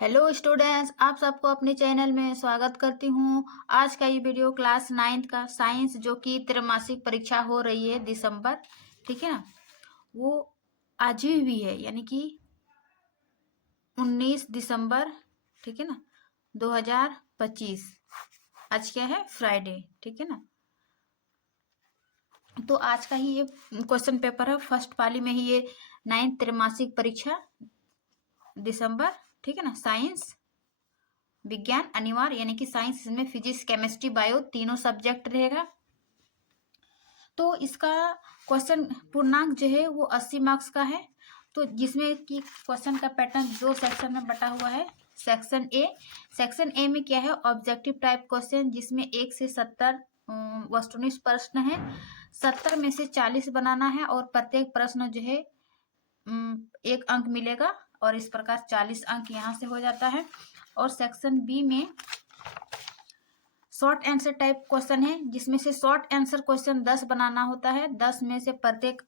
Hello students, आप सबको अपने चैनल में स्वागत करती हूँ। आज का ये वीडियो क्लास 9th का साइंस जो कि त्रैमासिक परीक्षा हो रही है दिसंबर, ठीक है ना, वो आज ही हुई है, यानी कि 19 दिसंबर, ठीक है ना, 2025। आज क्या है? फ्राइडे, ठीक है ना। तो आज का ही ये क्वेश्चन पेपर है, फर्स्ट पाली में ही ये 9th त्रैमासिक परीक्षा दिसंबर, ठीक है ना। साइंस विज्ञान अनिवार्य, यानी कि साइंस, इसमें फिजिक्स केमिस्ट्री बायो तीनों सब्जेक्ट रहेगा। तो इसका क्वेश्चन पूर्णांक जो है वो 80 मार्क्स का है। तो जिसमें कि क्वेश्चन का पैटर्न दो सेक्शन में बटा हुआ है। सेक्शन ए में क्या है? ऑब्जेक्टिव टाइप क्वेश्चन, जिसमें 1 से 70 वस्तुनिष्ठ प्रश्न है। 70 में से 40 बनाना है और प्रत्येक प्रश्न जो है 1 अंक मिलेगा, और इस प्रकार 40 अंक यहाँ से हो जाता है। और सेक्शन बी में शॉर्ट आंसर टाइप क्वेश्चन है, जिसमें से शॉर्ट आंसर क्वेश्चन 10 बनाना होता है। 10 में से प्रत्येक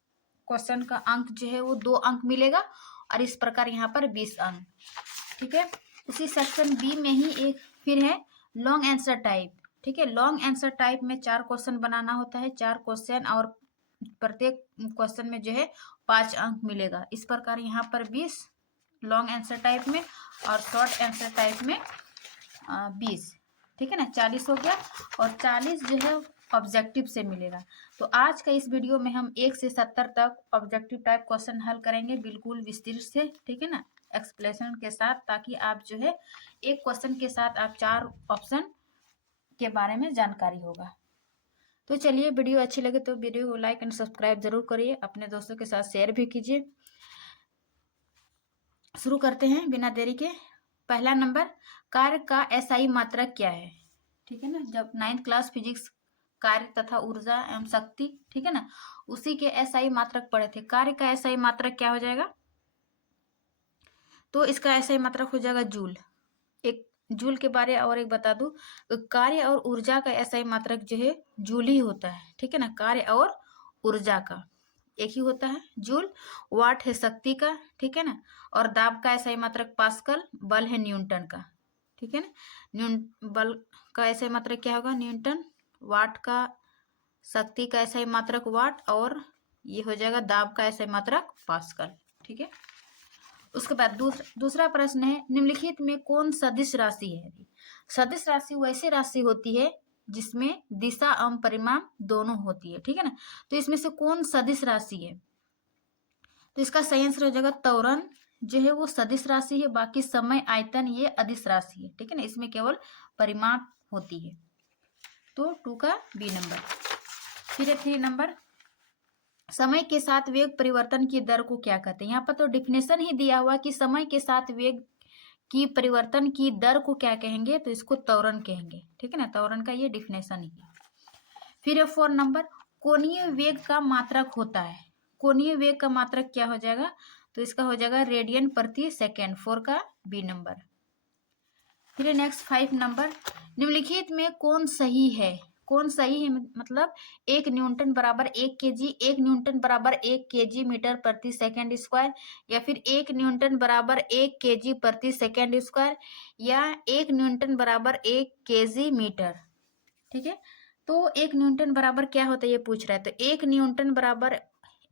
क्वेश्चन का अंक जो है वो 2 अंक मिलेगा, और इस प्रकार यहाँ पर 20 अंक, ठीक है। उसी सेक्शन बी में ही एक फिर है लॉन्ग आंसर टाइप, ठीक है। लॉन्ग आंसर टाइप में 4 क्वेश्चन बनाना होता है, 4 क्वेश्चन, और प्रत्येक क्वेश्चन में जो है 5 अंक मिलेगा। इस प्रकार यहाँ पर 20 लॉन्ग आंसर टाइप में, और शॉर्ट आंसर टाइप में 20, ठीक है ना। 40 हो गया, और 40 जो है ऑब्जेक्टिव से मिलेगा। तो आज का इस वीडियो में हम 1 से 70 तक ऑब्जेक्टिव टाइप क्वेश्चन हल करेंगे, बिल्कुल विस्तृत से, ठीक है ना, एक्सप्लेनेशन के साथ, ताकि आप जो है एक क्वेश्चन के साथ आप 4 ऑप्शन के बारे में जानकारी होगा। तो चलिए, वीडियो अच्छी लगे तो वीडियो को लाइक एंड सब्सक्राइब जरूर करिए, अपने दोस्तों के साथ शेयर भी कीजिए। शुरू करते हैं बिना देरी के। पहला नंबर, कार्य का एसआई मात्रक क्या है? ठीक है ना, जब 9th क्लास फिजिक्स कार्य तथा ऊर्जा एवं शक्ति, ठीक है ना, उसी के एसआई मात्रक पढ़े थे। कार्य का एसआई मात्रक क्या हो जाएगा? तो इसका एसआई मात्रक हो जाएगा जूल। एक जूल के बारे और एक बता दूं, कार्य और ऊर्जा का एसआई मात्रक जो है जूल ही होता है, ठीक है ना। कार्य और ऊर्जा का एक ही होता है जूल। वाट है शक्ति का, ठीक है ना। और दाब का एसआई मात्रक पास्कल। बल है न्यूटन का, ठीक है ना। बल का एसआई मात्रक क्या होगा? न्यूटन। वाट का शक्ति का एसआई मात्रक वाट, और ये हो जाएगा दाब का एसआई मात्रक पास्कल, ठीक है। उसके बाद दूसरा प्रश्न है, निम्नलिखित में कौन सदिश राशि है? सदिश राशि वैसे राशि होती है जिसमें दिशा एवं परिमाण दोनों होती है, ठीक है ना। तो इसमें से कौन सदिश राशि है? तो इसका सही आंसर हो जाएगा त्वरण जो है वो सदिश राशि है, बाकी समय आयतन ये अदिश राशि है, ठीक है ना। इसमें केवल परिमाण होती है। तो 2 का बी नंबर। फिर 3 नंबर, समय के साथ वेग परिवर्तन की दर को क्या कहते हैं? यहाँ पर तो डिफिनेशन ही दिया हुआ कि समय के साथ वेग की परिवर्तन की दर को क्या कहेंगे? तो इसको त्वरण कहेंगे, ठीक है ना। त्वरण का ये डिफिनेशन ही है। फिर 4 नंबर, कोणीय वेग का मात्रक होता है। कोणीय वेग का मात्रक क्या हो जाएगा? तो इसका हो जाएगा रेडियन प्रति सेकेंड। 4 का बी नंबर। फिर नेक्स्ट 5 नंबर, निम्नलिखित में कौन सही है? कौन सही है मतलब 1 न्यूटन बराबर 1 केजी, 1 न्यूटन बराबर 1 केजी मीटर प्रति सेकंड स्क्वायर, या फिर 1 न्यूटन बराबर 1 केजी प्रति सेकंड स्क्वायर, या 1 न्यूटन बराबर 1 केजी मीटर, ठीक है। तो 1 न्यूटन बराबर क्या होता है ये पूछ रहा है। तो 1 न्यूटन बराबर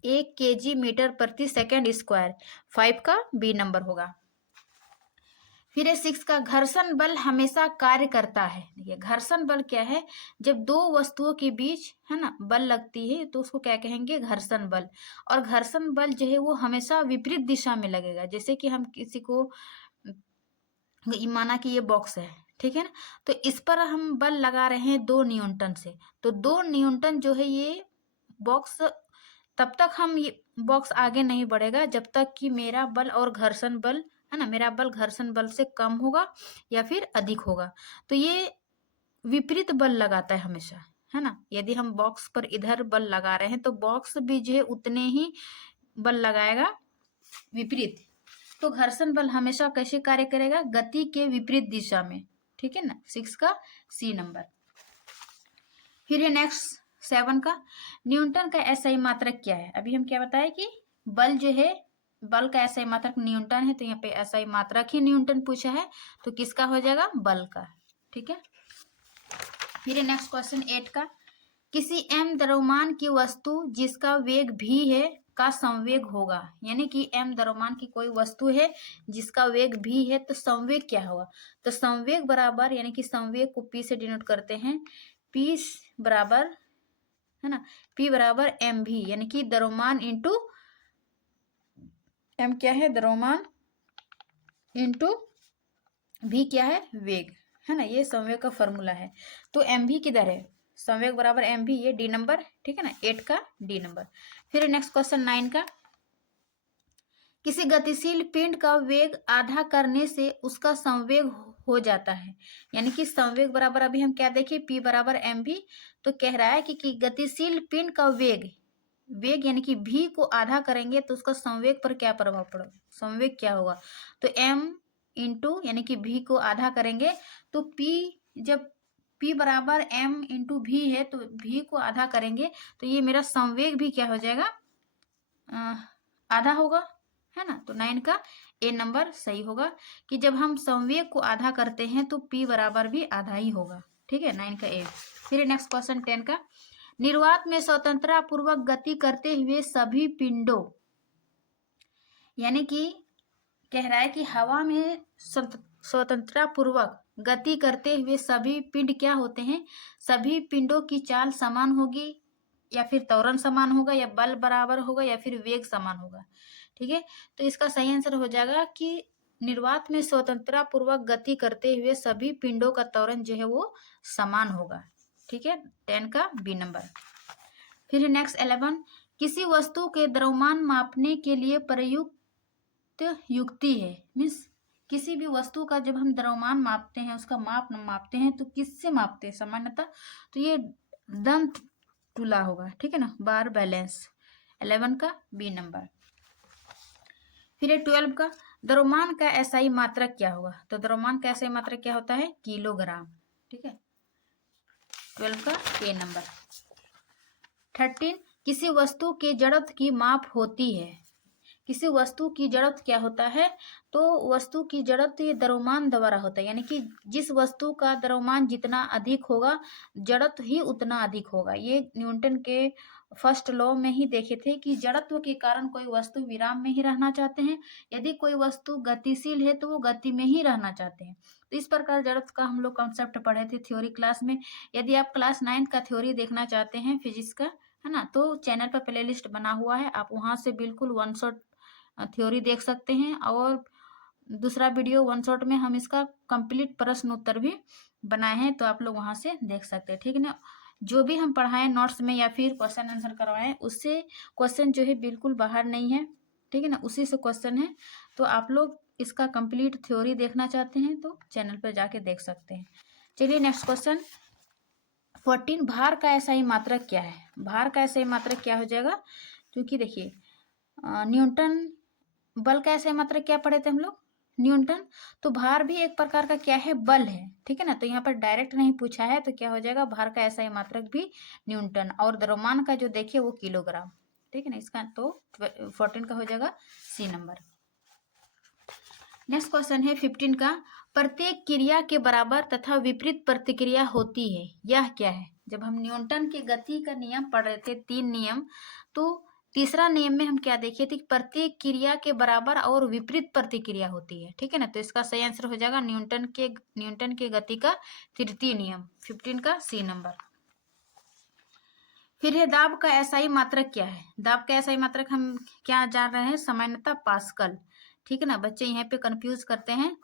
1 केजी मीटर प्रति सेकंड स्क्वायर। 5 का बी नंबर होगा। फिर 6 का, घर्षण बल हमेशा कार्य करता है। देखिए घर्षण बल क्या है? जब दो वस्तुओं के बीच, है ना, बल लगती है तो उसको क्या कहेंगे? घर्षण बल। और घर्षण बल जो है वो हमेशा विपरीत दिशा में लगेगा। जैसे कि हम किसी को, माना कि ये बॉक्स है, ठीक है ना, तो इस पर हम बल लगा रहे हैं 2 न्यूटन से। तो 2 न्यूटन जो है ये बॉक्स, तब तक हम ये बॉक्स आगे नहीं बढ़ेगा जब तक कि मेरा बल और घर्षण बल, है ना, मेरा बल घर्षण बल से कम होगा या फिर अधिक होगा। तो ये विपरीत बल लगाता है हमेशा, है ना। यदि हम बॉक्स पर इधर बल लगा रहे हैं तो बॉक्स भी जो है उतने ही बल लगाएगा विपरीत। तो घर्षण बल हमेशा कैसे कार्य करेगा? गति के विपरीत दिशा में, ठीक है ना। 6 का सी नंबर। फिर ये नेक्स्ट 7 का, न्यूटन का एसआई मात्रक क्या है? अभी हम क्या बताए कि बल जो है बल का SI मात्रक न्यूटन है, तो यहाँ पे SI मात्रक ही न्यूटन पूछा है, तो किसका हो जाएगा? बल का। ठीक है, फिर नेक्स्ट क्वेश्चन 8 का, किसी m द्रव्यमान की वस्तु जिसका वेग v है का संवेग होगा। यानी कि m द्रव्यमान की कोई वस्तु है जिसका वेग v है, तो संवेग क्या होगा? तो संवेग बराबर, यानी कि संवेग को p से डिनोट करते हैं, p बराबर, है ना, p बराबर mv, यानी कि द्रव्यमान इंटू m क्या है? द्रव्यमान इंटू v क्या है? वेग, है ना, ये संवेग का फॉर्मूला है। तो mv किधर है? संवेग बराबर mv, ये डी नंबर, ठीक है ना, 8 का डी नंबर। फिर नेक्स्ट क्वेश्चन 9 का, किसी गतिशील पिंड का वेग आधा करने से उसका संवेग हो जाता है। यानी कि संवेग बराबर अभी हम क्या देखें? p बराबर mv। तो कह रहा है कि गतिशील पिंड का वेग, वेग यानी कि v को आधा करेंगे तो उसका संवेग पर क्या प्रभाव पड़ेगा? संवेग क्या होगा? तो m इंटू, यानी कि v को आधा करेंगे तो p, जब p बराबर m इंटू v है तो v को आधा करेंगे तो ये मेरा संवेग भी क्या हो जाएगा? आधा होगा, है ना। तो 9 का ए नंबर सही होगा कि जब हम संवेग को आधा करते हैं तो p बराबर भी आधा ही होगा। ठीक है, 9 का ए। फिर नेक्स्ट क्वेश्चन 10 का, निर्वात में स्वतंत्रता पूर्वक गति करते हुए सभी पिंडों, यानी कि कह रहा है कि हवा में स्वतंत्रता पूर्वक गति करते हुए सभी पिंड क्या होते हैं? सभी पिंडों की चाल समान होगी, या फिर त्वरण समान होगा, या बल बराबर होगा, या फिर वेग समान होगा। ठीक है, तो इसका सही आंसर हो जाएगा कि निर्वात में स्वतंत्रता पूर्वक गति करते हुए सभी पिंडों का त्वरण जो है वो समान होगा। ठीक है, 10 का बी नंबर। फिर नेक्स्ट 11, किसी वस्तु के द्रव्यमान मापने के लिए प्रयुक्त युक्ति है। मीन्स किसी भी वस्तु का जब हम द्रव्यमान मापते हैं, उसका मापते हैं तो किससे मापते हैं? सामान्यतः तो ये दंत तुला होगा। ठीक है ना, बार बैलेंस। 11 का बी नंबर। फिर 12 का, द्रव्यमान का SI मात्रक क्या होगा? तो द्रव्यमान का SI मात्रक क्या होता है? किलोग्राम। ठीक है, 12 का ए नंबर। 13, किसी वस्तु के जड़त्व की माप होती है। किसी वस्तु की जड़त्व क्या होता है? तो वस्तु की जड़त्व ये द्रव्यमान द्वारा होता है, यानी कि जिस वस्तु का द्रव्यमान जितना अधिक होगा जड़त्व ही उतना अधिक होगा। ये न्यूटन के फर्स्ट लॉ में ही देखे थे कि जड़त्व के कारण कोई वस्तु विराम में ही रहना चाहते हैं, यदि कोई वस्तु गतिशील है तो वो गति में ही रहना चाहते हैं। तो इस प्रकार जड़त्व का हम लोग कॉन्सेप्ट पढ़े थे थ्योरी क्लास में। यदि आप क्लास 9 का थ्योरी देखना चाहते हैं फिजिक्स का, है ना, तो चैनल पर प्लेलिस्ट बना हुआ है, आप वहां से बिल्कुल वन शॉट थ्योरी देख सकते हैं। और दूसरा वीडियो वन शॉट में हम इसका कंप्लीट प्रश्न उत्तर भी बनाए हैं, तो आप लोग वहां से देख सकते हैं। ठीक है ना, जो भी हम पढ़ाएं नोट्स में या फिर क्वेश्चन आंसर करवाएं, उससे क्वेश्चन जो है बिल्कुल बाहर नहीं है। ठीक है ना, उसी से क्वेश्चन है। तो आप लोग इसका कंप्लीट थ्योरी देखना चाहते हैं तो चैनल पर जाके देख सकते हैं। चलिए नेक्स्ट क्वेश्चन 14, भार का SI मात्रक क्या है? भार का SI मात्रक क्या हो जाएगा? क्योंकि देखिए न्यूटन, बल का SI मात्रक क्या पढ़े थे हम लोग? न्यूटन। तो भार भी एक प्रकार का क्या है? बल है। ठीक है ना, तो यहाँ पर डायरेक्ट नहीं पूछा है, तो क्या हो जाएगा? भार का SI मात्रक भी न्यूटन, और द्रव्यमान का जो देखिए वो किलोग्राम। ठीक है ना, इसका तो 14 का हो जाएगा सी नंबर। नेक्स्ट क्वेश्चन है 15 का, प्रत्येक क्रिया के बराबर तथा विपरीत प्रतिक्रिया होती है, यह क्या है? जब हम न्यूटन के गति का नियम पढ़ रहे थे, 3 नियम, तो तीसरा नियम में हम क्या देखे थे? प्रत्येक क्रिया के बराबर और विपरीत प्रतिक्रिया होती है। ठीक है ना, तो इसका सही आंसर हो जाएगा न्यूटन के गति का तृतीय नियम, 15 का सी नंबर। फिर है दाब का SI मात्रक क्या है? दाब का SI मात्रक हम क्या जान रहे हैं? सामान्यतः पास्कल। ठीक है ना, बच्चे यहाँ पे कंफ्यूज करते हैं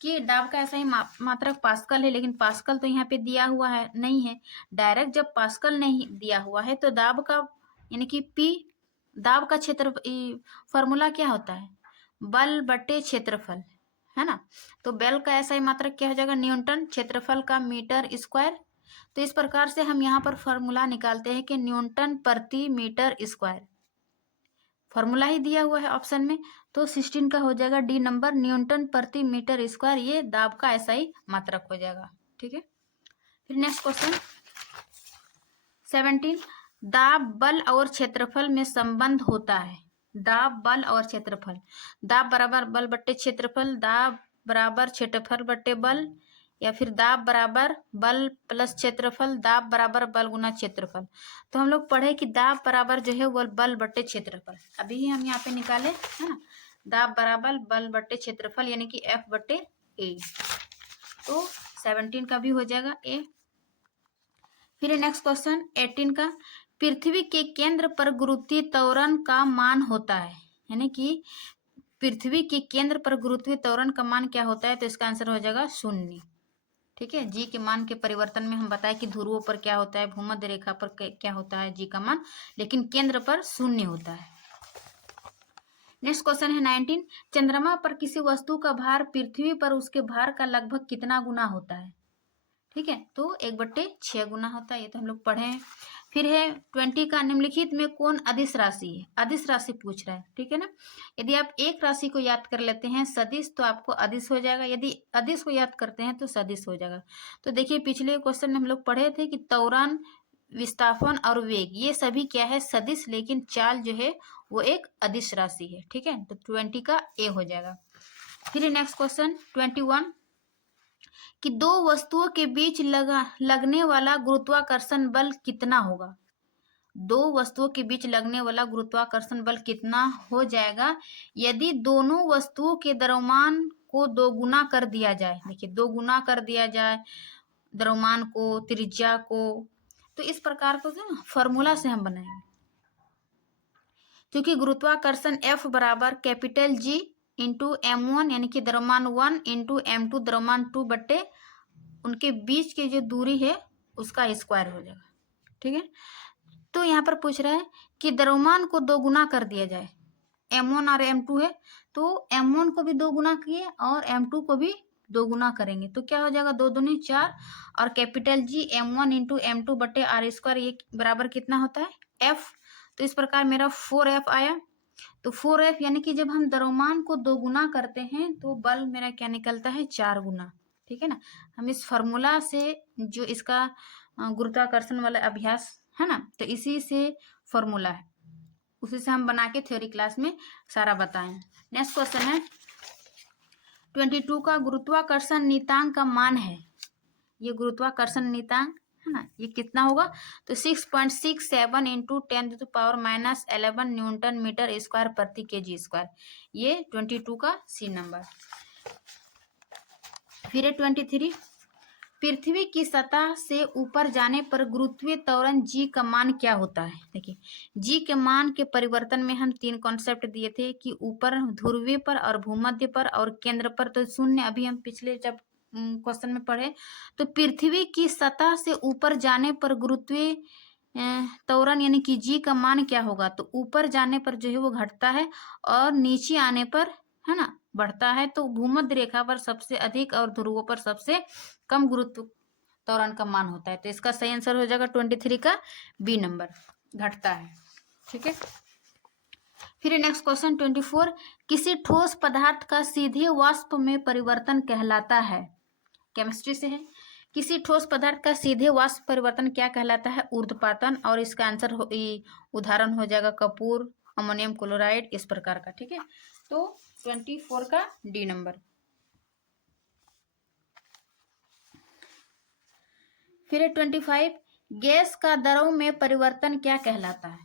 कि दाब का SI मात्रक पास्कल है, लेकिन पास्कल तो यहाँ पे दिया हुआ है नहीं है। डायरेक्ट जब पास्कल नहीं दिया हुआ है तो दाब का, यानी कि P, दाब का क्षेत्र फॉर्मूला क्या होता है? बल बटे क्षेत्रफल, है ना। तो बल का SI मात्रक क्या हो जाएगा? न्यूटन, क्षेत्रफल का मीटर स्क्वायर। तो इस प्रकार से हम यहाँ पर फॉर्मूला निकालते हैं कि न्यूटन प्रति मीटर स्क्वायर, फॉर्मूला ही दिया हुआ है ऑप्शन में। तो 16 का हो जाएगा डी नंबर, न्यूटन प्रति मीटर स्क्वायर, ये दाब का SI मात्रक हो जाएगा। ठीक है, फिर नेक्स्ट क्वेश्चन 17, दाब, बल और क्षेत्रफल में संबंध होता है। दाब, बल और क्षेत्रफल। दाब बराबर बल बट्टे क्षेत्रफल, दाब बराबर क्षेत्रफल बट्टे बल, या फिर दाब बराबर बल प्लस क्षेत्रफल, दाब बराबर बल गुना क्षेत्रफल। तो हम लोग पढ़े कि दाब बराबर जो है वो बल बट्टे क्षेत्रफल, अभी ही हम यहाँ पे निकाले है ना, दाब बराबर बल बट्टे क्षेत्रफल यानी कि F बट्टे A। तो 17 का भी हो जाएगा A। फिर नेक्स्ट क्वेश्चन 18 का, पृथ्वी के केंद्र पर गुरुत्वीय त्वरण का मान होता है, यानी कि पृथ्वी के केंद्र पर गुरुत्वीय त्वरण का मान क्या होता है, तो इसका आंसर हो जाएगा 0। ठीक है, जी के मान के परिवर्तन में हम बताए कि ध्रुवों पर क्या होता है, भूमध्य रेखा पर क्या होता है जी का मान, लेकिन केंद्र पर 0 होता है। नेक्स्ट क्वेश्चन है 19, चंद्रमा पर किसी वस्तु का भार पृथ्वी पर उसके भार का लगभग कितना गुना होता है। ठीक है, तो 1/6 गुना होता है, ये तो हम लोग पढ़े हैं। फिर है 20 का, निम्नलिखित में कौन अदिश राशि है, अदिश राशि पूछ रहा है। ठीक है ना, यदि आप एक राशि को याद कर लेते हैं सदिश तो आपको अदिश हो जाएगा, यदि अदिश को याद करते हैं तो सदिश हो जाएगा। तो देखिए पिछले क्वेश्चन में हम लोग पढ़े थे कि त्वरण, विस्थापन और वेग ये सभी क्या है, सदिश, लेकिन चाल जो है वो एक अदिश राशि है। ठीक है, तो 20 का ए हो जाएगा। फिर नेक्स्ट क्वेश्चन 21 कि दो वस्तुओं के बीच लगने वाला गुरुत्वाकर्षण बल कितना होगा। दो वस्तुओं के बीच लगने वाला गुरुत्वाकर्षण बल कितना हो जाएगा यदि दोनों वस्तुओं के द्रव्यमान को 2 गुना कर दिया जाए। देखिए 2 गुना कर दिया जाए द्रव्यमान को, त्रिज्या को, तो इस प्रकार को जो फॉर्मूला से हम बनाएंगे, क्योंकि गुरुत्वाकर्षण F बराबर कैपिटल G इंटू M1 यानी कि द्रव्यमान 1 इंटू M2 द्रव्यमान 2 बट्टे उनके बीच की जो दूरी है उसका स्क्वायर हो जाएगा। ठीक है, तो यहाँ पर पूछ रहा है कि द्रव्यमान को 2 गुना कर दिया जाए, M1 और M2 है, तो M1 को भी 2 गुना किए और M2 को भी 2 गुना करेंगे तो क्या हो जाएगा, 2 दूनी 4 और capital G M1 into M2 बट्टे आर स्क्वायर ये बराबर कितना होता है F। तो इस प्रकार मेरा 4F आया। तो 4F यानी कि जब हम द्रव्यमान को 2 गुना करते हैं तो बल मेरा क्या निकलता है, 4 गुना। ठीक है ना, हम इस फॉर्मूला से जो इसका गुरुत्वाकर्षण वाला अभ्यास है ना, तो इसी से फॉर्मूला है, उसी से हम बना के थ्योरी क्लास में सारा बताएं। नेक्स्ट क्वेश्चन है 22 का, गुरुत्वाकर्षण नियतांक का मान है, ये गुरुत्वाकर्षण नियतांक है ना, ये कितना होगा, तो 6.67 इंटू 10⁻⁻11 न्यूटन मीटर स्क्वायर प्रति केजी स्क्वायर, ये 22 का सी नंबर। फिर 23, पृथ्वी की सतह से ऊपर जाने पर गुरुत्वीय त्वरण जी का मान क्या होता है। देखिए जी के मान के परिवर्तन में हम 3 कॉन्सेप्ट दिए थे कि ऊपर ध्रुवीय पर और भूमध्य पर और केंद्र पर, तो 0 अभी हम पिछले जब क्वेश्चन में पढ़े। तो पृथ्वी की सतह से ऊपर जाने पर गुरुत्वीय त्वरण यानी कि जी का मान क्या होगा, तो ऊपर जाने पर जो है वो घटता है और नीचे आने पर है ना बढ़ता है। तो भूमध्य रेखा पर सबसे अधिक और ध्रुवों पर सबसे कम गुरुत्व त्वरण का मान होता है। तो इसका सही आंसर हो जाएगा 23 का बी नंबर, घटता है। ठीक है, फिर नेक्स्ट क्वेश्चन 24, किसी ठोस पदार्थ का सीधे वाष्प में परिवर्तन कहलाता है, केमिस्ट्री से है। किसी ठोस पदार्थ का सीधे वाष्प परिवर्तन क्या कहलाता है, ऊर्ध्वपातन, और इसका आंसर उदाहरण हो जाएगा कपूर, अमोनियम क्लोराइड, इस प्रकार का। ठीक है, तो 24 का डी नंबर। फिर 25, गैस का द्रव में परिवर्तन क्या कहलाता है।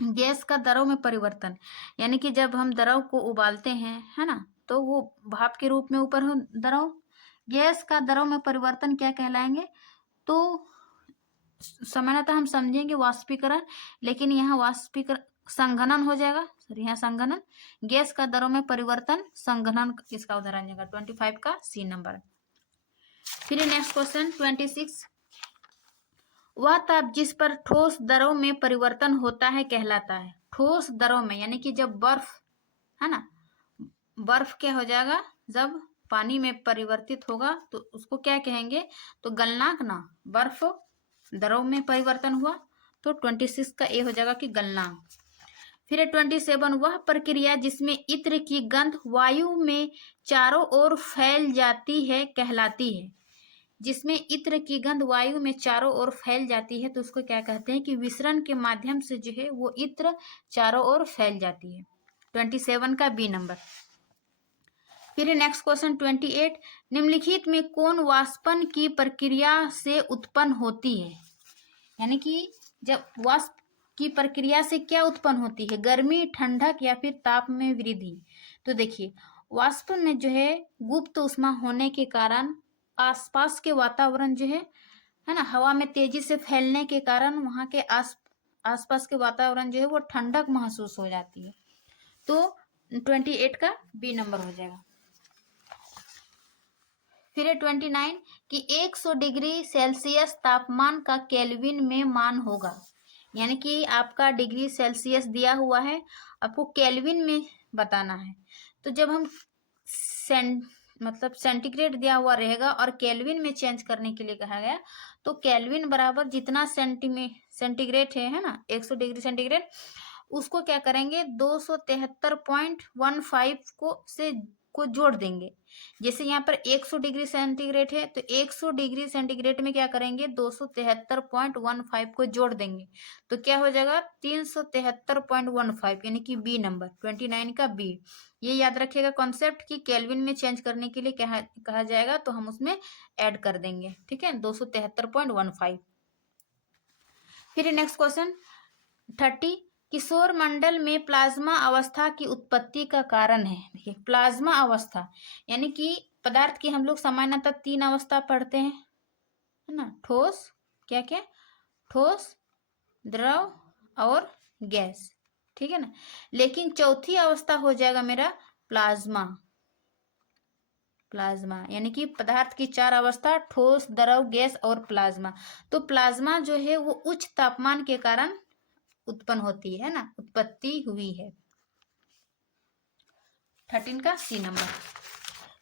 गैस का द्रव में परिवर्तन यानी कि जब हम द्रव को उबालते हैं है ना, तो वो भाप के रूप में ऊपर हो द्रव, गैस का द्रव में परिवर्तन क्या कहलाएंगे, तो सामान्यतः हम समझेंगे वाष्पीकरण, लेकिन यहाँ वाष्पीकरण संघनन हो जाएगा, सॉरी यहाँ संघनन, गैस का द्रव में परिवर्तन संघनन, इसका उदाहरण जाएगा 25 का सी नंबर। फिर नेक्स्ट क्वेश्चन 26, वह ताप जिस पर ठोस द्रव में परिवर्तन होता है कहलाता है। ठोस द्रव में यानी कि जब बर्फ है ना, बर्फ क्या हो जाएगा, जब पानी में परिवर्तित होगा तो उसको क्या कहेंगे, तो गलनांक ना, बर्फ द्रव में परिवर्तन हुआ तो 26 का ए हो जाएगा कि गलनांक। फिर 27, वह प्रक्रिया जिसमें इत्र की गंध वायु में चारों ओर फैल जाती है कहलाती है। जिसमें इत्र की गंध वायु में चारों ओर फैल जाती है तो उसको क्या कहते हैं कि विसरण के माध्यम से जो है वो इत्र चारों ओर फैल जाती है। 27 का बी नंबर। फिर नेक्स्ट क्वेश्चन 28, निम्नलिखित में कौन वाष्पन की प्रक्रिया से उत्पन्न होती है? यानी कि जब वाष्प की प्रक्रिया से क्या उत्पन्न होती है, गर्मी, ठंडक या फिर ताप में वृद्धि। तो देखिए वाष्प में जो है गुप्त ऊष्मा होने के कारण आसपास के वातावरण जो है ना, हवा में तेजी से फैलने के कारण वहां के आसपास के वातावरण जो है वो ठंडक महसूस हो जाती है। तो 28 का बी नंबर हो जाएगा। फिर 29 कि 100 डिग्री सेल्सियस तापमान का केल्विन में मान होगा। यानी कि आपका डिग्री सेल्सियस दिया हुआ है, आपको केल्विन में बताना है। तो जब हम मतलब सेंटीग्रेड दिया हुआ रहेगा और केल्विन में चेंज करने के लिए कहा गया, तो केल्विन बराबर जितना सेंटीग्रेड है ना 100 डिग्री सेंटीग्रेड, उसको क्या करेंगे 273.15 को जोड़ देंगे। जैसे यहाँ पर 100 डिग्री सेंटीग्रेड है तो 100 डिग्री सेंटीग्रेड में क्या करेंगे 273.15 को जोड़ देंगे तो क्या हो जाएगा 373.15, यानी कि बी नंबर 29 का बी। ये याद रखिएगा कॉन्सेप्ट कि केल्विन में चेंज करने के लिए कहा जाएगा तो हम उसमें ऐड कर देंगे, ठीक है 273.15। फिर नेक्स्ट क्वेश्चन 30 किशोर मंडल में प्लाज्मा अवस्था की उत्पत्ति का कारण है। देखिए प्लाज्मा अवस्था यानी कि पदार्थ की हम लोग सामान्यतः 3 अवस्था पढ़ते हैं, है ना, ठोस, क्या क्या, ठोस, द्रव और गैस, ठीक है ना। लेकिन चौथी अवस्था हो जाएगा मेरा प्लाज्मा। प्लाज्मा यानी कि पदार्थ की 4 अवस्था ठोस, द्रव, गैस और प्लाज्मा। तो प्लाज्मा जो है वो उच्च तापमान के कारण उत्पन्न होती है ना, उत्पत्ति हुई है। 13 का सी नंबर।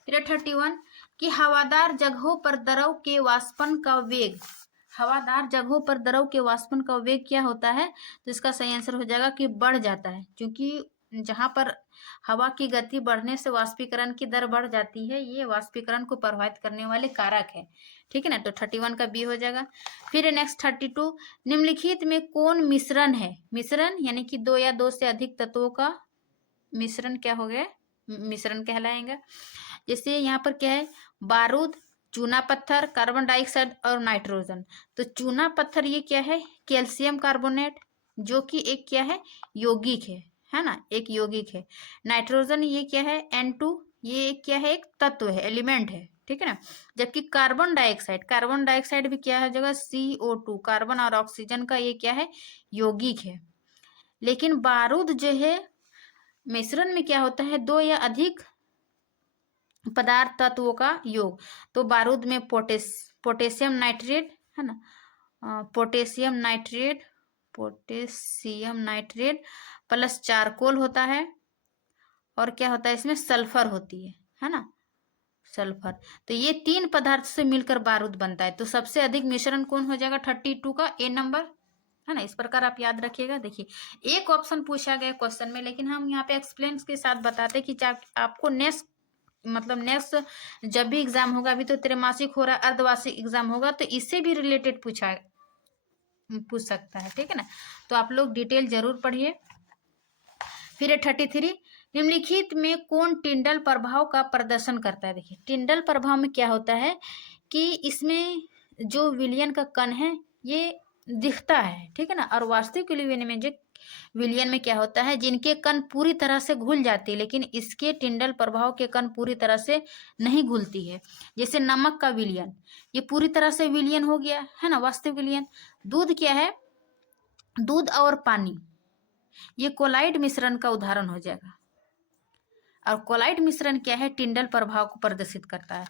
फिर 31 कि हवादार जगहों पर द्रव के वाष्पन का वेग, हवादार जगहों पर द्रव के वाष्पन का वेग क्या होता है, तो इसका सही आंसर हो जाएगा कि बढ़ जाता है, क्योंकि जहां पर हवा की गति बढ़ने से वाष्पीकरण की दर बढ़ जाती है, ये वाष्पीकरण को प्रभावित करने वाले कारक है, ठीक है ना। तो 31 का बी हो जाएगा। फिर नेक्स्ट 32 निम्नलिखित में कौन मिश्रण है, मिश्रण यानी कि 2 या 2 से अधिक तत्वों का मिश्रण क्या हो गया, मिश्रण कहलाएगा। जैसे यहाँ पर क्या है बारूद, चूना पत्थर, कार्बन डाइऑक्साइड और नाइट्रोजन। तो चूना पत्थर ये क्या है कैल्शियम कार्बोनेट, जो कि एक क्या है यौगिक है ना, एक यौगिक है। नाइट्रोजन ये क्या है N2, ये एक क्या है एक तत्व है, एलिमेंट है, ठीक है ना। जबकि कार्बन डाइऑक्साइड भी क्या है जगह CO2, कार्बन और ऑक्सीजन का ये क्या है यौगिक है। लेकिन बारूद जो है मिश्रण में क्या होता है 2 या अधिक पदार्थ तत्वों का योग। तो बारूद में पोटेशियम नाइट्रेट है ना, पोटेशियम नाइट्रेट प्लस चारकोल होता है, और क्या होता है इसमें सल्फर होती है ना, सल्फर। तो ये 3 पदार्थ से मिलकर बारूद बनता है। तो सबसे अधिक मिश्रण कौन हो जाएगा 32 का ए नंबर, है ना। इस प्रकार आप याद रखिएगा। देखिए एक ऑप्शन पूछा गया क्वेश्चन में, लेकिन हम यहाँ पे एक्सप्लेन के साथ बताते कि आपको नेक्स्ट जब भी एग्जाम होगा, अभी तो त्रैमासिक हो रहा है, अर्धवार्षिक एग्जाम होगा तो इससे भी रिलेटेड पूछ सकता है, ठीक है ना। तो आप लोग डिटेल जरूर पढ़िए। फिर 33 निम्नलिखित में कौन टिंडल प्रभाव का प्रदर्शन करता है। देखिए टिंडल प्रभाव में क्या होता है कि इसमें जो विलयन का कण है ये दिखता है, ठीक है ना। और वास्तविक विलयन में जो विलयन में क्या होता है जिनके कण पूरी तरह से घुल जाती है, लेकिन इसके टिंडल प्रभाव के कण पूरी तरह से नहीं घुलती है। जैसे नमक का विलयन, ये पूरी तरह से विलयन हो गया है ना, वास्तविक विलयन। दूध क्या है, दूध और पानी, ये कोलाइड मिश्रण का उदाहरण हो जाएगा। और कोलाइड मिश्रण क्या है टिंडल प्रभाव को प्रदर्शित करता है।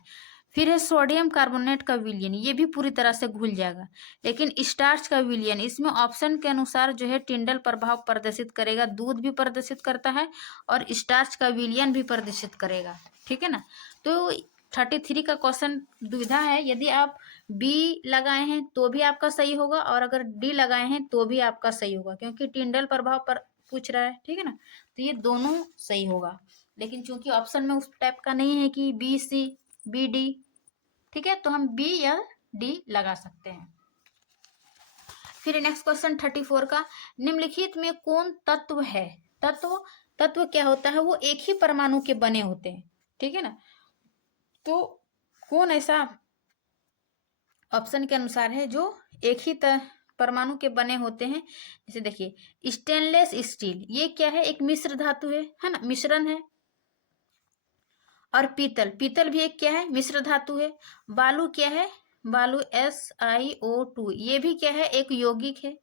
फिर है सोडियम कार्बोनेट का विलयन, ये भी पूरी तरह से घुल जाएगा। लेकिन स्टार्च का विलयन, इसमें ऑप्शन के अनुसार जो है टिंडल प्रभाव प्रदर्शित करेगा, दूध भी प्रदर्शित करता है और स्टार्च का विलयन भी प्रदर्शित करेगा, ठीक है ना। तो 33 का क्वेश्चन दुविधा है, यदि आप बी लगाए हैं तो भी आपका सही होगा और अगर डी लगाए हैं तो भी आपका सही होगा, क्योंकि टिंडल प्रभाव पर पूछ रहा है, ठीक है ना। तो ये दोनों सही होगा, लेकिन चूंकि ऑप्शन में उस टाइप का नहीं है कि बी सी बी डी, ठीक है, तो हम बी या डी लगा सकते हैं। फिर नेक्स्ट क्वेश्चन 34 का, निम्नलिखित में कौन तत्व है? तत्व क्या होता है? वो एक ही परमाणु के बने होते हैं, ठीक है ना। तो कौन ऐसा ऑप्शन के अनुसार है जो एक ही परमाणु के बने होते हैं? जैसे देखिए स्टेनलेस स्टील, ये क्या है? एक मिश्र धातु है ना, मिश्रण है। और पीतल भी एक क्या है? मिश्र धातु है। बालू क्या है? बालू SiO2, ये भी क्या है? एक यौगिक है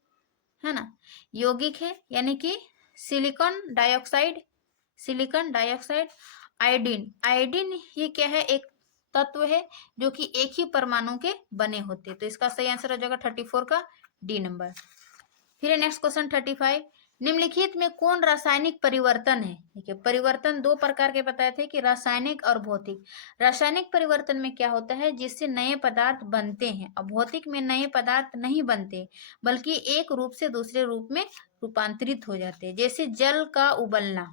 ना, यौगिक है, यानी कि सिलिकॉन डाइऑक्साइड। आयोडीन ये क्या है? एक तत्व है जो कि एक ही परमाणु के बने होते हैं। तो इसका सही आंसर हो जाएगा 34 का डी नंबर। फिर नेक्स्ट क्वेश्चन 35, निम्नलिखित में कौन रासायनिक परिवर्तन है? देखिए परिवर्तन दो प्रकार के बताए थे कि रासायनिक और भौतिक। रासायनिक परिवर्तन में क्या होता है? जिससे नए पदार्थ बनते हैं, और भौतिक में नए पदार्थ नहीं बनते बल्कि एक रूप से दूसरे रूप में रूपांतरित हो जाते हैं। जैसे जल का उबलना,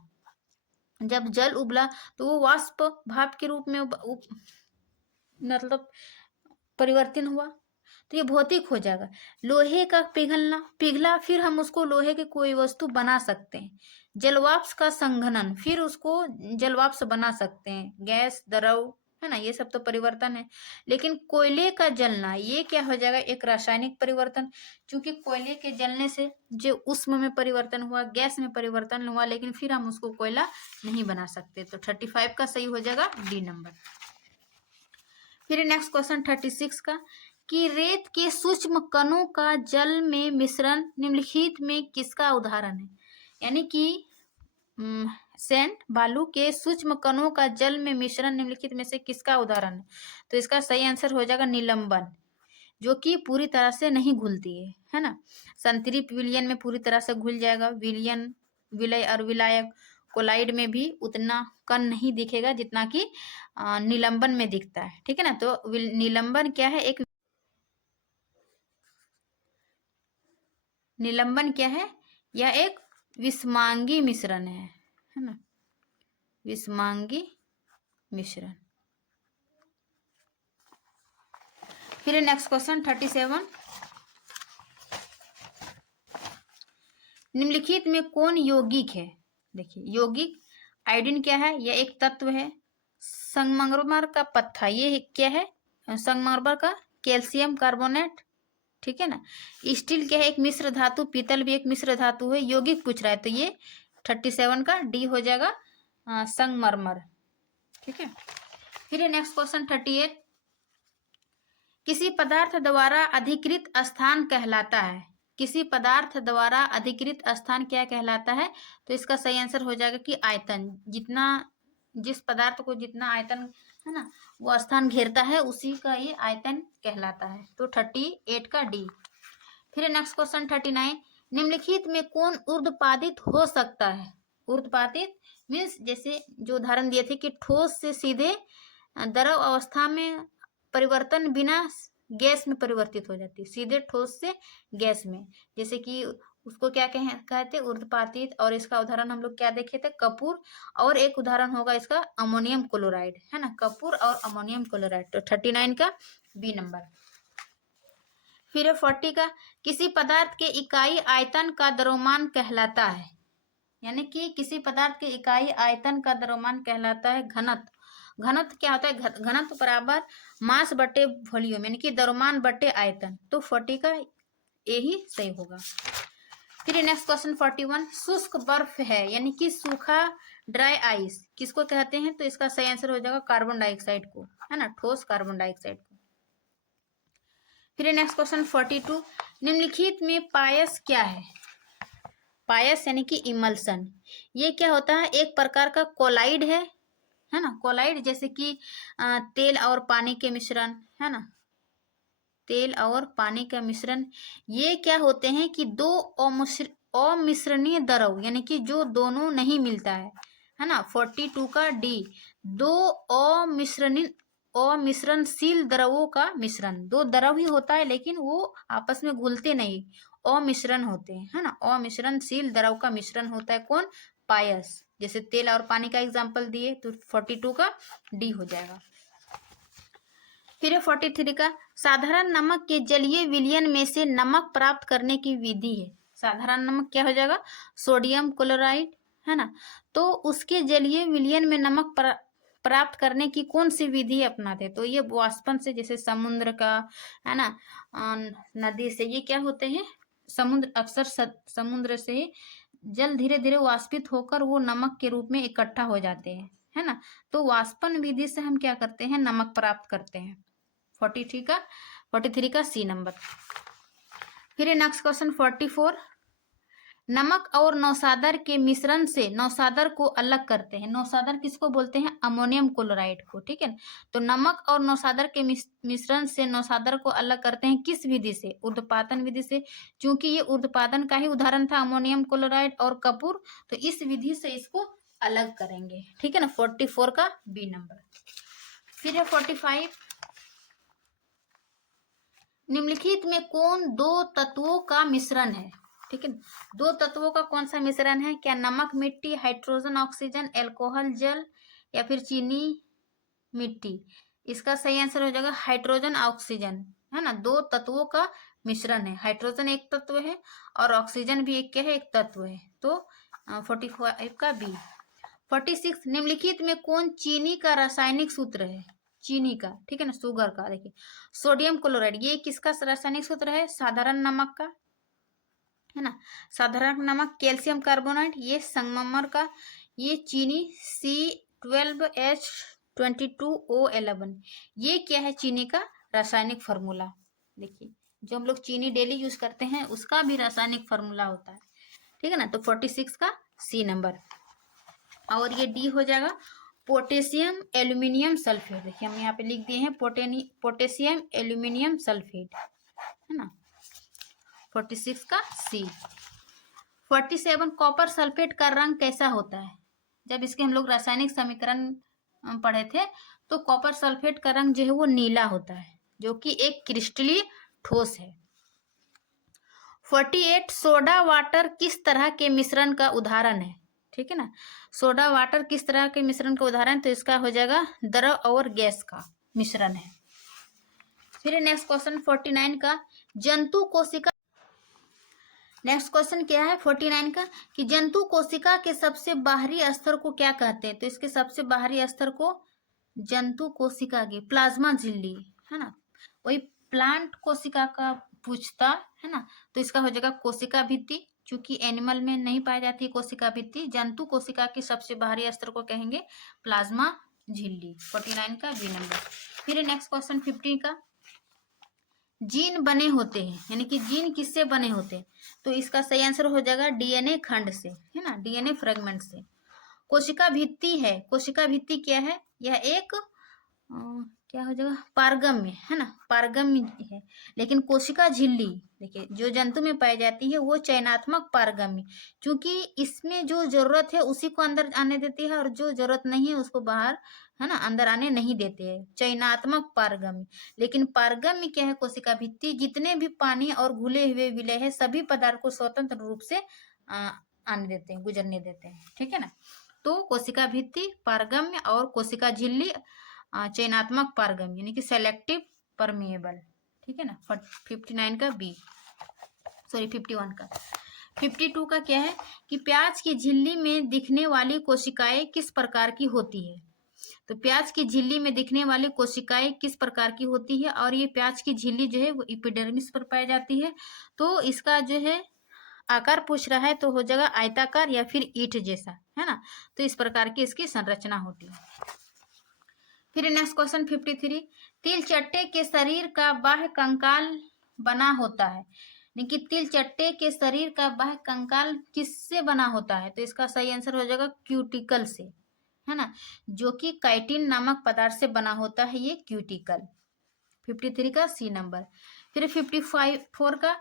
जब जल उबला तो वो वाष्प भाप के रूप में मतलब परिवर्तन हुआ, तो ये भौतिक हो जाएगा। लोहे का पिघला, फिर हम उसको लोहे की कोई वस्तु बना सकते हैं। जलवाष्प का संघनन, फिर उसको जलवाष्प बना सकते हैं, गैस, द्रव, है ना, ये सब तो परिवर्तन है। लेकिन कोयले का जलना, ये क्या हो जाएगा? एक रासायनिक परिवर्तन। क्योंकि कोयले के जलने से जो उष्मा में परिवर्तन हुआ, गैस में परिवर्तन हुआ, लेकिन फिर हम उसको कोयला नहीं बना सकते। तो 35 का सही हो जाएगा डी नंबर। फिर नेक्स्ट क्वेश्चन 36 का, कि रेत के सूक्ष्म कणों का जल में मिश्रण निम्नलिखित में किसका उदाहरण है? यानी कि सैंड, बालू के सूक्ष्म कणों का जल में मिश्रण निम्नलिखित में से किसका उदाहरण है? तो इसका सही आंसर हो जाएगा निलंबन, जो कि पूरी तरह से नहीं घुलती है ना। संतृप्त विलयन में पूरी तरह से घुल जाएगा। विलय और विलायक कोलाइड में भी उतना कण नहीं दिखेगा जितना कि निलंबन में दिखता है, ठीक है ना। तो निलंबन क्या है? निलंबन क्या है? यह एक विषमांगी मिश्रण है ना, विषमांगी मिश्रण। फिर नेक्स्ट क्वेश्चन 37, निम्नलिखित में कौन यौगिक है? देखिए यौगिक, आयोडीन क्या है? यह एक तत्व है। संगमरमर का पत्थर, ये क्या है? संगमरमर का कैल्शियम कार्बोनेट, ठीक है ना। स्टील क्या है? एक मिश्र धातु। पीतल भी एक मिश्र धातु है। यौगिक पूछ रहा है, तो ये 37 का डी हो जाएगा, संगमरमर, ठीक है। फिर नेक्स्ट क्वेश्चन 38, किसी पदार्थ द्वारा अधिकृत स्थान कहलाता है? किसी पदार्थ द्वारा अधिकृत स्थान क्या कहलाता है? तो इसका सही आंसर हो जाएगा कि आयतन। जितना, जिस पदार्थ को जितना आयतन है ना वो स्थान घेरता है, उसी का ये आयतन कहलाता है। तो 38 का डी। फिर नेक्स्ट क्वेश्चन 39, निम्नलिखित में कौन ऊर्ध्वपातित हो सकता है? ऊर्ध्वपातित मीन्स जैसे जो उदाहरण दिए थे कि ठोस से सीधे द्रव अवस्था में परिवर्तन बिना गैस में परिवर्तित हो जाती है, सीधे ठोस से गैस में। जैसे कि उसको क्या कहते हैं? ऊर्ध्वपातित। और इसका उदाहरण हम लोग क्या देखे थे? कपूर। और एक उदाहरण होगा इसका अमोनियम क्लोराइड, है ना, कपूर और अमोनियम क्लोराइड। तो 39 का बी नंबर। फिर 40 का, किसी पदार्थ के इकाई आयतन का द्रव्यमान कहलाता है? यानी कि किसी पदार्थ के इकाई आयतन का द्रव्यमान कहलाता है घनत्व। घनत्व क्या होता है? घनत्व बराबर मास बटे वॉल्यूम, यानी कि द्रव्यमान बटे आयतन। तो 40 का ए ही सही होगा। फिर नेक्स्ट क्वेश्चन 41, शुष्क बर्फ है यानी कि सूखा, ड्राई आइस, किसको कहते हैं? तो इसका सही आंसर हो जाएगा कार्बन डाइऑक्साइड को, है ना, ठोस कार्बन डाइऑक्साइड को। फिर नेक्स्ट क्वेश्चन 42, निम्नलिखित में पायस क्या है? पायस यानी कि इमल्सन, ये क्या होता है? एक प्रकार का कोलाइड है ना। कोलाइड जैसे कि तेल और पानी के मिश्रण, है ना, तेल और पानी का मिश्रण। ये क्या होते हैं कि दो अमिश्रणीय द्रव, यानी कि जो दोनों नहीं मिलता है ना। 42 का डी, दो अमिश्रणशील द्रवों का मिश्रण। दो द्रव ही होता है लेकिन वो आपस में घुलते नहीं, अमिश्रण होते हैं, है ना। अमिश्रणशील द्रव का मिश्रण होता है कौन? पायस। जैसे तेल और पानी का एग्जांपल दिए, तो 42 का डी हो जाएगा। फिर 43 का साधारण नमक के जलीय विलयन में से नमक प्राप्त करने की विधि है। साधारण नमक क्या हो जाएगा, सोडियम क्लोराइड, है ना। तो उसके जलीय विलयन में नमक प्राप्त करने की कौन सी विधि अपनाते, तो ये वाष्पन से, जैसे समुद्र का, है ना, नदी से, ये क्या होते हैं, समुद्र, अक्सर समुद्र से जल धीरे धीरे वाष्पित होकर वो नमक के रूप में इकट्ठा हो जाते हैं, है ना। तो वाष्पन विधि से हम क्या करते हैं, नमक प्राप्त करते हैं। 43 का सी नंबर। फिर नेक्स्ट क्वेश्चन 44, नमक और नौसादर के मिश्रण से नौसादर को अलग करते हैं। नौसादर किसको बोलते हैं, अमोनियम क्लोराइड को, ठीक है। तो नमक और नौसादर के मिश्रण से नौसादर को अलग करते हैं किस विधि से, ऊर्ध्वपातन विधि से। क्योंकि ये ऊर्ध्वपातन का ही उदाहरण था अमोनियम क्लोराइड और कपूर, तो इस विधि से इसको अलग करेंगे, ठीक है ना। 44 का बी नंबर। फिर है 45, निम्नलिखित में कौन दो तत्वों का मिश्रण है, ठीक है। दो तत्वों का कौन सा मिश्रण है, क्या नमक मिट्टी, हाइड्रोजन ऑक्सीजन, एल्कोहल जल, या फिर चीनी मिट्टी। इसका सही आंसर हो जाएगा हाइड्रोजन ऑक्सीजन, है ना। दो तत्वों का मिश्रण है, हाइड्रोजन एक तत्व है और ऑक्सीजन भी एक क्या है, एक तत्व है। तो 45 का बी। 46, निम्नलिखित में कौन चीनी का रासायनिक सूत्र है, चीनी का, ठीक है ना, शुगर का। देखिए सोडियम क्लोराइड, ये किसका रासायनिक सूत्र है, साधारण नमक का, है ना। साधारण नमक कैल्शियम कार्बोनेट, ये संगमरमर का, ये चीनी C12H22O11, ये क्या है, चीनी का रासायनिक फार्मूला। देखिए जो हम लोग चीनी डेली यूज करते हैं उसका भी रासायनिक फार्मूला होता है, ठीक है ना। तो 46 का सी नंबर। और ये डी हो जाएगा पोटेशियम एल्यूमिनियम सल्फेट। देखिए हम यहाँ पे लिख दिए हैं पोटेशियम एल्यूमिनियम सल्फेट, है ना। 46 का सी। 47, कॉपर सल्फेट का रंग कैसा होता है। जब इसके हम लोग रासायनिक समीकरण पढ़े थे तो कॉपर सल्फेट का रंग जो है वो नीला होता है, जो कि एक क्रिस्टलीय ठोस है। 48, सोडा वाटर किस तरह के मिश्रण का उदाहरण है, ठीक है ना। सोडा वाटर किस तरह के मिश्रण का उदाहरण, तो इसका हो जाएगा द्रव और गैस का मिश्रण है। फिर नेक्स्ट क्वेश्चन 49 का, जंतु कोशिका। नेक्स्ट क्वेश्चन क्या है 49 का, कि जंतु कोशिका के सबसे बाहरी स्तर को क्या कहते हैं, तो इसके सबसे बाहरी स्तर को जंतु कोशिका की प्लाज्मा झिल्ली, है ना। वही प्लांट कोशिका का पूछता है ना, तो इसका हो जाएगा कोशिका भित्ति, चूंकि एनिमल में नहीं पाई जाती कोशिका भित्ति। जंतु कोशिका के सबसे बाहरी स्तर को कहेंगे प्लाज्मा झिल्ली। 49 का बी नंबर। फिर नेक्स्ट क्वेश्चन 50 का, जीन बने होते हैं, यानी कि जीन किससे बने होते हैं, तो इसका सही आंसर हो जाएगा डीएनए खंड से, है ना, डीएनए फ्रेगमेंट से। कोशिका भित्ति है, कोशिका भित्ति क्या है, यह एक क्या हो जाएगा, पारगम्य, है ना, पारगम्य है। लेकिन कोशिका झिल्ली, देखिए जो जंतु में पाई जाती है वो चयनात्मक पारगम्य, क्योंकि इसमें जो जरूरत है उसी को अंदर आने देती है और जो जरूरत नहीं है उसको बाहर, है ना, अंदर आने नहीं देते हैं, चयनात्मक पारगम्य। लेकिन पारगम्य क्या है, कोशिका भित्ति जितने भी पानी और घुले हुए विलय है सभी पदार्थ को स्वतंत्र रूप से आने देते हैं, गुजरने देते हैं, ठीक है ना। तो कोशिका भित्ति पारगम्य और कोशिका झिल्ली चयनात्मक पारगम्य, यानी कि सेलेक्टिव परमिएबल, ठीक है ना। 59 का बी, सॉरी 51 का। 52 का क्या है, कि प्याज की झिल्ली में दिखने वाली कोशिकाएं किस प्रकार की होती है, तो प्याज की झिल्ली में दिखने वाली कोशिकाएं किस प्रकार की होती है, और ये प्याज की झिल्ली जो है वो एपिडर्मिस पर पाई जाती है। तो इसका जो है आकार पूछ रहा है तो हो जाएगा आयताकार या फिर ईंट जैसा, है ना। तो इस प्रकार की इसकी संरचना होती है। फिर नेक्स्ट क्वेश्चन 53, तिल चट्टे के शरीर का बाह्य कंकाल बना होता है, कि तिल चट्टे के शरीर का बाह्य कंकाल किससे बना होता है, तो इसका सही आंसर हो जाएगा क्यूटिकल से, है ना, जो कि काइटिन नामक पदार्थ से बना होता है ये क्यूटिकल। 53 का सी नंबर। फिर 54 का,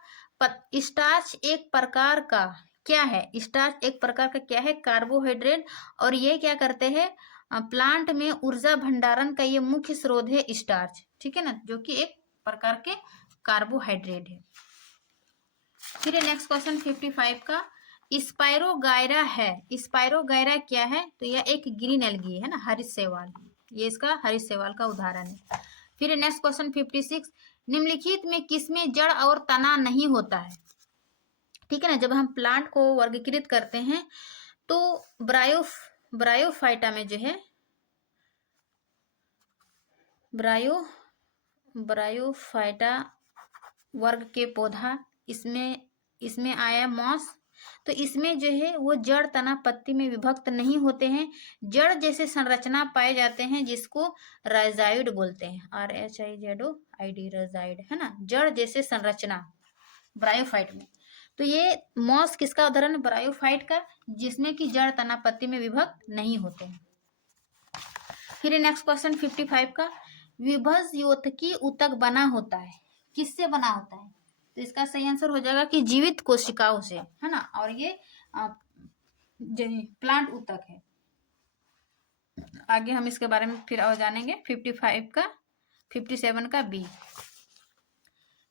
स्टार्च एक प्रकार का क्या है, स्टार्च एक प्रकार का क्या है, कार्बोहाइड्रेट, और ये क्या करते हैं, प्लांट में ऊर्जा भंडारण का ये मुख्य स्रोत है स्टार्च, ठीक है ना, जो कि एक प्रकार के कार्बोहाइड्रेट है। फिर नेक्स्ट क्वेश्चन 55 का, स्पाइरोगायरा है, स्पाइरोगायरा क्या है, तो यह एक ग्रीन एल्गी है ना, हरित शैवाल, ये इसका हरित शैवाल का उदाहरण है। फिर नेक्स्ट क्वेश्चन 56, निम्नलिखित में किसमें जड़ और तना नहीं होता है? ठीक है ना, जब हम प्लांट को वर्गीकृत करते हैं तो ब्रायोफाइटा में जो है ब्रायोफाइटा वर्ग के पौधा, इसमें आया मॉस। तो इसमें जो है वो जड़ तना पत्ती में विभक्त नहीं होते हैं, जड़ जैसे संरचना पाए जाते हैं जिसको राइजाइड बोलते हैं, RHIZOID, राइजाइड, है ना, जड़ जैसे संरचना ब्रायोफाइट में। तो ये मॉस किसका उदाहरण है? ब्रायोफाइट का, जिसमें कि जड़ तना पत्ती में विभक्त नहीं होते हैं। फिर नेक्स्ट क्वेश्चन 55 का, विभज योतकी ऊतक बना होता है, किससे बना होता है? तो इसका सही आंसर हो जाएगा कि जीवित कोशिकाओं से, है ना, और ये प्लांट ऊतक है। आगे हम इसके बारे में फिर और जानेंगे। 55 का 57 का बी।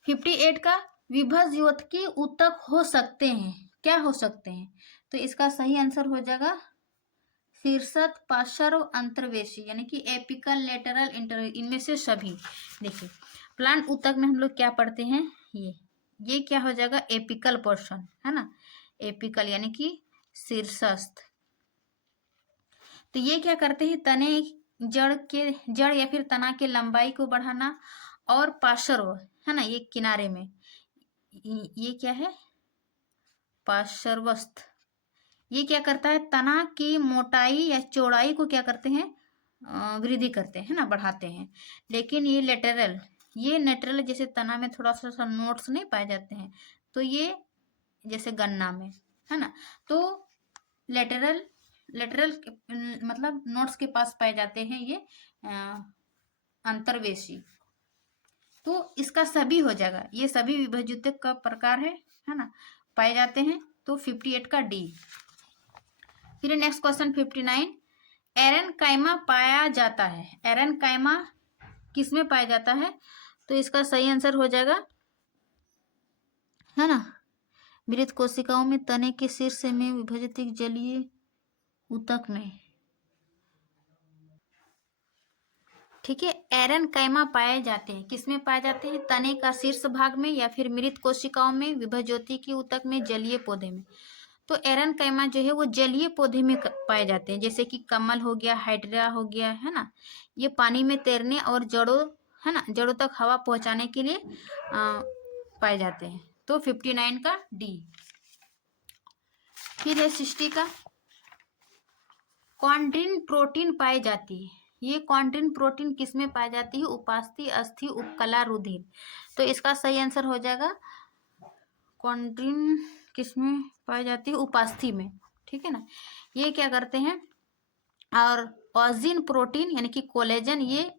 58 का, विभज योतकी ऊतक हो सकते हैं, क्या हो सकते हैं? तो इसका सही आंसर हो जाएगा शीर्षक, पार्श्व, अंतर्वेशी, यानी कि एपिकल, लेटरल, इंटर, इनमें से सभी। देखिए प्लांट ऊतक में हम लोग क्या पढ़ते हैं, ये क्या हो जाएगा? एपिकल पोर्शन, है ना, एपिकल यानी कि शीर्षस्थ। तो ये क्या करते हैं? तने, जड़ या फिर तना के लंबाई को बढ़ाना, और पार्श्व, है ना, ये किनारे में, ये क्या है? पार्श्वस्थ। ये क्या करता है? तना की मोटाई या चौड़ाई को क्या करते हैं? वृद्धि करते हैं ना, बढ़ाते हैं। लेकिन ये नेटरल, जैसे तना में थोड़ा सा नोट्स नहीं पाए जाते हैं, तो ये जैसे गन्ना में, है ना, तो लेटरल मतलब नोट्स के पास पाए जाते हैं ये अंतर्वेशी। तो इसका सभी हो जाएगा, ये सभी विभज्योतक का प्रकार है ना, पाए जाते हैं। तो 58 का डी। फिर नेक्स्ट क्वेश्चन 59, एरेनकाइमा पाया जाता है, एरेनकाइमा किसमें पाया जाता है? तो इसका सही आंसर हो जाएगा, है ना, मृत कोशिकाओं में, तने के शीर्ष में, विभजित जलीय ऊतक में। ठीक है, एरेनकाइमा पाए जाते हैं, किसमें पाए जाते हैं? तने का शीर्ष भाग में, या फिर मृत कोशिकाओं में, विभज्योति ऊतक में, जलीय पौधे में। तो एरेनकाइमा जो है वो जलीय पौधे में पाए जाते हैं, जैसे कि कमल हो गया, हाइड्रा हो गया, है ना, ये पानी में तैरने और जड़ों, है ना, जड़ों तक हवा पहुंचाने के लिए पाए जाते हैं। तो 59 का डी। फिर है 60 का, कॉन्ड्रिन प्रोटीन पाई जाती है, ये कॉन्ड्रिन प्रोटीन किसमें पाई जाती है? उपास्थि, अस्थि, उपकला, रुधिर। तो इसका सही आंसर हो जाएगा, कॉन्ड्रिन किसमें पाई जाती है? उपास्थि में। ठीक है ना, ये क्या करते हैं? और ऑजिन प्रोटीन यानी कि कोलेजन, ये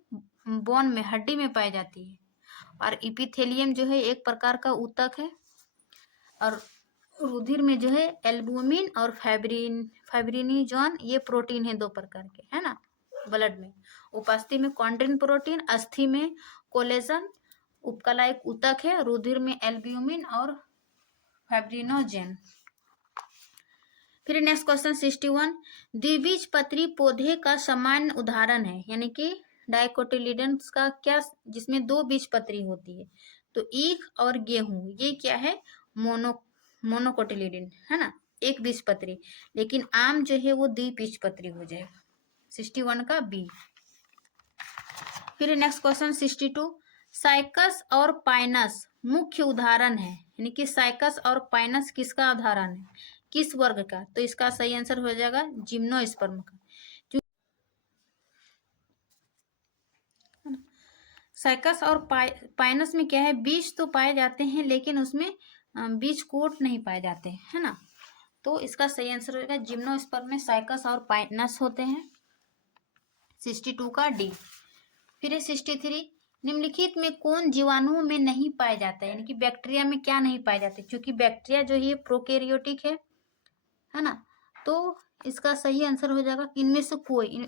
बोन में, हड्डी में पाई जाती है। और इपिथेलियम जो है एक प्रकार का ऊतक है। और रुधिर में जो है एल्बुमिन और फाइब्रिनोजन, ये प्रोटीन है 2 प्रकार के, है ना, ब्लड में। उपास्थि में कॉन्ड्रिन प्रोटीन, अस्थि में कोलेजन, उपकला एक ऊतक है, रुधिर में एल्ब्यूमिन और फाइब्रिनोजेन। फिर नेक्स्ट क्वेश्चन 61, द्विबीजपत्री पौधे का सामान्य उदाहरण है, यानी कि डाइकोटिलिडन्स का क्या, जिसमें 2 बीजपत्री होती है। तो ईख और गेहूं, ये क्या है? मोनोकोटिलिडन, है ना, एक बीजपत्री। लेकिन आम जो है वो द्विबीजपत्री हो जाएगा। 61 का बी। फिर नेक्स्ट क्वेश्चन 62, साइकस और पाइनस मुख्य उदाहरण है, यानी कि साइकस और पाइनस किसका उदाहरण है, किस वर्ग का? तो इसका सही आंसर हो जाएगा जिम्नोस्पर्म का। साइकस और पाइनस में क्या है? बीज तो पाए जाते हैं, लेकिन उसमें बीज कोट नहीं पाए जाते, है ना। तो इसका सही आंसर होगा जिम्नोस्पर्म में साइकस और पाइनस होते हैं। 62 का डी। फिर 63, निम्नलिखित में कौन जीवाणुओं में नहीं पाए जाता है, यानी कि बैक्टीरिया में क्या नहीं पाए जाते? क्योंकि बैक्टीरिया जो है प्रोकैरियोटिक है ना। तो इसका सही आंसर हो जाएगा कि इनमें से कोई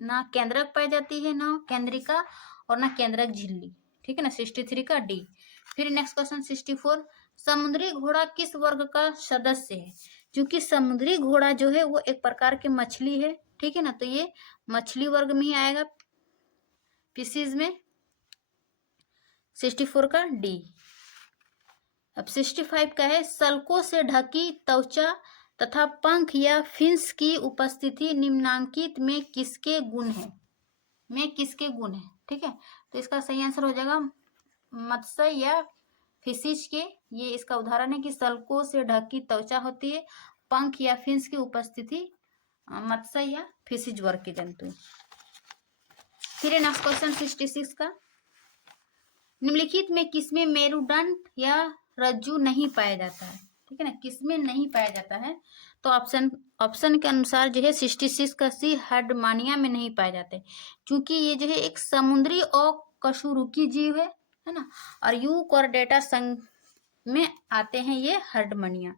ना केंद्रक पाई जाती है, ना केंद्रिका, और ना केंद्रक झिल्ली। ठीक है ना, 63 का डी। फिर नेक्स्ट क्वेश्चन 64, समुद्री घोड़ा किस वर्ग का सदस्य है? क्योंकि समुद्री घोड़ा जो है वो एक प्रकार की मछली है, ठीक है ना, तो ये मछली वर्ग में ही आएगा, फिशीज में। 64 का डी। अब 65 का है, सल्कों से ढकी त्वचा तथा पंख या फिन्स की उपस्थिति निम्नांकित में किसके गुण है, में किसके गुण है। ठीक है, तो इसका सही आंसर हो जाएगा मत्स्य या फिशिज के। ये इसका उदाहरण है कि सल्कों से ढकी त्वचा होती है, पंख या फिन्स की उपस्थिति मत्स्य या फिशिज वर्ग के जंतु। फिर नेक्स्ट क्वेश्चन 66 का, निम्नलिखित में किसमें मेरुदंड या रज्जु नहीं पाया जाता है। ठीक है ना, किसमें नहीं पाया जाता है, तो ऑप्शन के अनुसार जो है 66 का सी, हर्डमानिया में नहीं पाए जाते, क्योंकि ये जो है एक समुद्री और कशुरुकी जीव है ना, और यूक और डेटा संघ में आते हैं ये हर्डमानिया,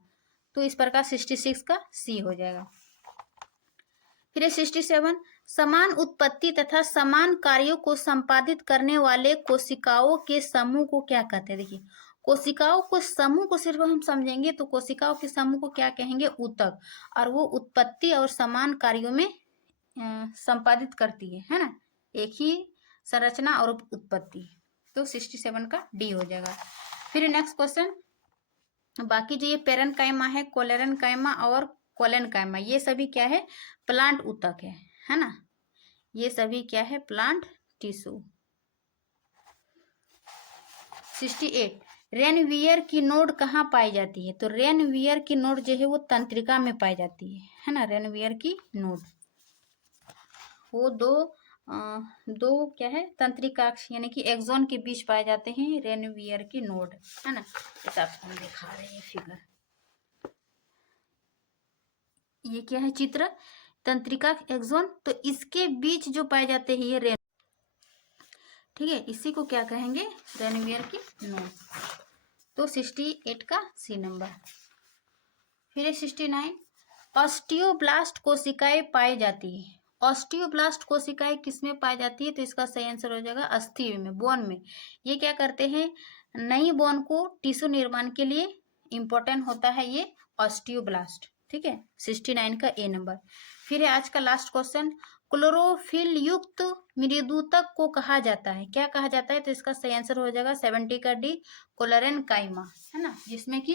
तो इस प्रकार 66 का सी हो जाएगा। फिर 67, समान उत्पत्ति तथा समान कार्यों को संपादित करने वाले कोशिकाओं के समूह को क्या कहते हैं। देखिए, कोशिकाओं को समूह को सिर्फ हम समझेंगे तो कोशिकाओं के समूह को क्या कहेंगे, ऊतक, और वो उत्पत्ति और समान कार्यों में संपादित करती है ना, एक ही संरचना और उत्पत्ति, तो 67 का डी हो जाएगा। फिर नेक्स्ट क्वेश्चन, बाकी जो ये पेरेन्काइमा है, कोलेरेन्काइमा और कोलेनकाइमा, ये सभी क्या है, प्लांट ऊतक है ना, ये सभी क्या है, प्लांट टिश्यू। 68, रेनवियर की नोड कहाँ पाई जाती है, तो रेनवियर की नोड जो है वो तंत्रिका में पाई जाती है ना, रेनवियर की नोड वो दो क्या है, तंत्रिकाक्ष यानी कि एक्सोन के बीच पाए जाते हैं रेनवियर की नोड, है ना। इस आपको हम दिखा रहे हैं फिगर, ये क्या है चित्र, तंत्रिका एक्सोन, तो इसके बीच जो पाए जाते हैं ये रेन, ठीक है, इसी को क्या कहेंगे, रेनवियर की नोड, तो 68 का सी नंबर। फिर 69, ऑस्टियोब्लास्ट कोशिकाएं पाई जाती है, ऑस्टियोब्लास्ट कोशिकाएं किसमें पाई जाती है, तो इसका सही आंसर हो जाएगा अस्थि में, बोन में। ये क्या करते हैं, नई बोन को टिश्यू निर्माण के लिए इंपॉर्टेंट होता है ये ऑस्टियोब्लास्ट। ठीक है, 69 का ए नंबर। फिर है आज का लास्ट क्वेश्चन, क्लोरोफिल युक्त मृदुतक को कहा जाता है, क्या कहा जाता है, तो इसका सही आंसर हो जाएगा 70 का डी, कोलेरेन्काइमा, है ना, जिसमें कि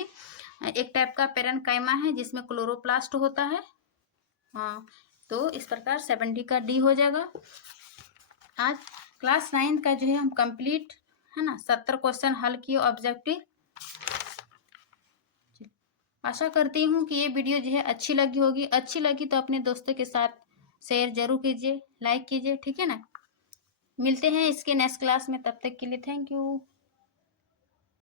एक टाइप का पेरेन्काइमा है जिसमें क्लोरोप्लास्ट होता है। हाँ, तो इस प्रकार 70 का डी हो जाएगा। आज क्लास 9 का जो है हम कंप्लीट, है ना, 70 क्वेश्चन हल किए ऑब्जेक्टिव। आशा करती हूँ कि ये वीडियो जो है अच्छी लगी होगी, अच्छी लगी तो अपने दोस्तों के साथ शेयर जरूर कीजिए, लाइक कीजिए, ठीक है ना। मिलते हैं इसके नेक्स्ट क्लास में, तब तक के लिए थैंक यू।